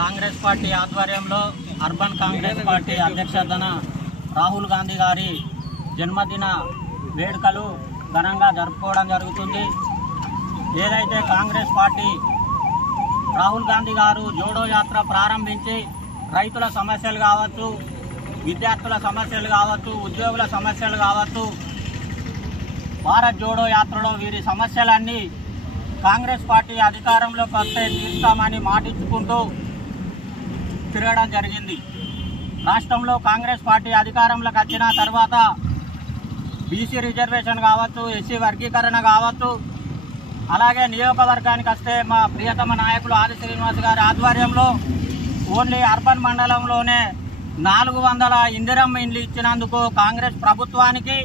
Congress party ఆధ్వర్యంలో urban Congress party అధ్యక్షతన రాహుల్ గాంధీ గారి జన్మదిన వేడుకలు ఘనంగా జరుపుకోవడం జరుగుతుంది. ఏదైతే కాంగ్రెస్ పార్టీ రాహుల్ గాంధీ గారు జోడో యాత్ర ప్రారంభించి రైతుల సమస్యలు కావచ్చు, విద్యార్థుల సమస్యలు కావచ్చు, ఉద్యోగుల సమస్యలు కావచ్చు, భారత్ జోడో యాత్రలో వీరి సమస్యలన్నీ కాంగ్రెస్ పార్టీ అధికారంలోకి వస్తే తీర్చామని మాటించుకుంటూ తిరగడం జరిగింది. రాష్ట్రంలో కాంగ్రెస్ పార్టీ అధికారంలోకి వచ్చిన తర్వాత బీసీ రిజర్వేషన్ కావచ్చు, ఎస్సీ వర్గీకరణ కావచ్చు, అలాగే నియోజకవర్గానికి వస్తే మా ప్రియతమ నాయకులు ఆది శ్రీనివాస్ గారి ఆధ్వర్యంలో ఓన్లీ అర్బన్ మండలంలోనే 400 ఇందిరమ్మ ఇండ్లు ఇచ్చినందుకు కాంగ్రెస్ ప్రభుత్వానికి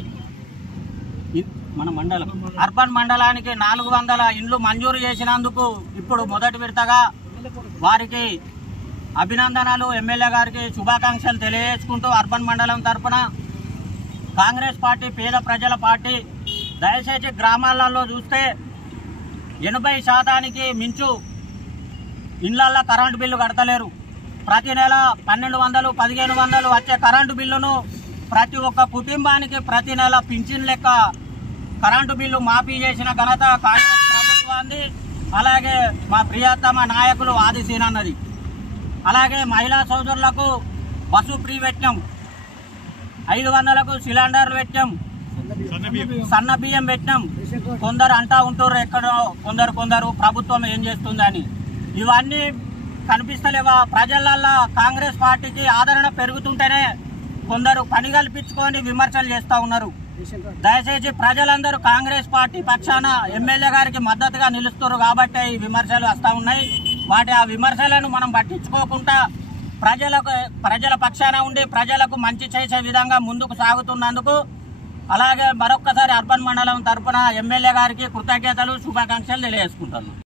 అర్బన్ మండలానికి 400 ఇండ్లు మంజూరు చేసినందుకు ఇప్పుడు మొదటి విడతగా వారికి అభినందనలు, ఎమ్మెల్యే గారికి శుభాకాంక్షలు తెలియజేసుకుంటూ అర్బన్ మండలం తరఫున కాంగ్రెస్ పార్టీ పేద ప్రజల పార్టీ. దయచేసి గ్రామాలలో చూస్తే 80% మించు ఇళ్లల్లో కరెంటు బిల్లు కడతలేరు. ప్రతి నెల 1200, 1500 వచ్చే కరెంటు బిల్లును ప్రతి ఒక్క కుటుంబానికి ప్రతి నెల పింఛన్ లెక్క కరెంటు బిల్లు మాఫీ చేసిన ఘనత కాంగ్రెస్ ప్రభుత్వాన్ని. అలాగే మా ప్రియతమ నాయకులు ఆది సీనన్నది. అలాగే మహిళా సోదరులకు బస్సు ఫ్రీ పెట్టాం, 500కు సిలిండర్లు పెట్టాం, సన్న బియ్యం పెట్టాం. కొందరు అంటా ఉంటారు ఎక్కడో కొందరు ప్రభుత్వం ఏం చేస్తుందని. ఇవన్నీ కనిపిస్తలేవా? ప్రజలల్లో కాంగ్రెస్ పార్టీకి ఆదరణ పెరుగుతుంటేనే కొందరు పని కల్పించుకొని విమర్శలు చేస్తూ ఉన్నారు. దయచేసి ప్రజలందరూ కాంగ్రెస్ పార్టీ పక్షాన ఎమ్మెల్యే గారికి మద్దతుగా నిలుస్తారు కాబట్టి ఈ విమర్శలు వస్తూ ఉన్నాయి. ఆ విమర్శలను మనం పట్టించుకోకుండా ప్రజల పక్షాన ఉండి ప్రజలకు మంచి చేసే విధంగా ముందుకు సాగుతున్నందుకు, అలాగే మరొక్కసారి అర్బన్ మండలం తరఫున ఎమ్మెల్యే గారికి కృతజ్ఞతలు, శుభాకాంక్షలు తెలియజేసుకుంటాను.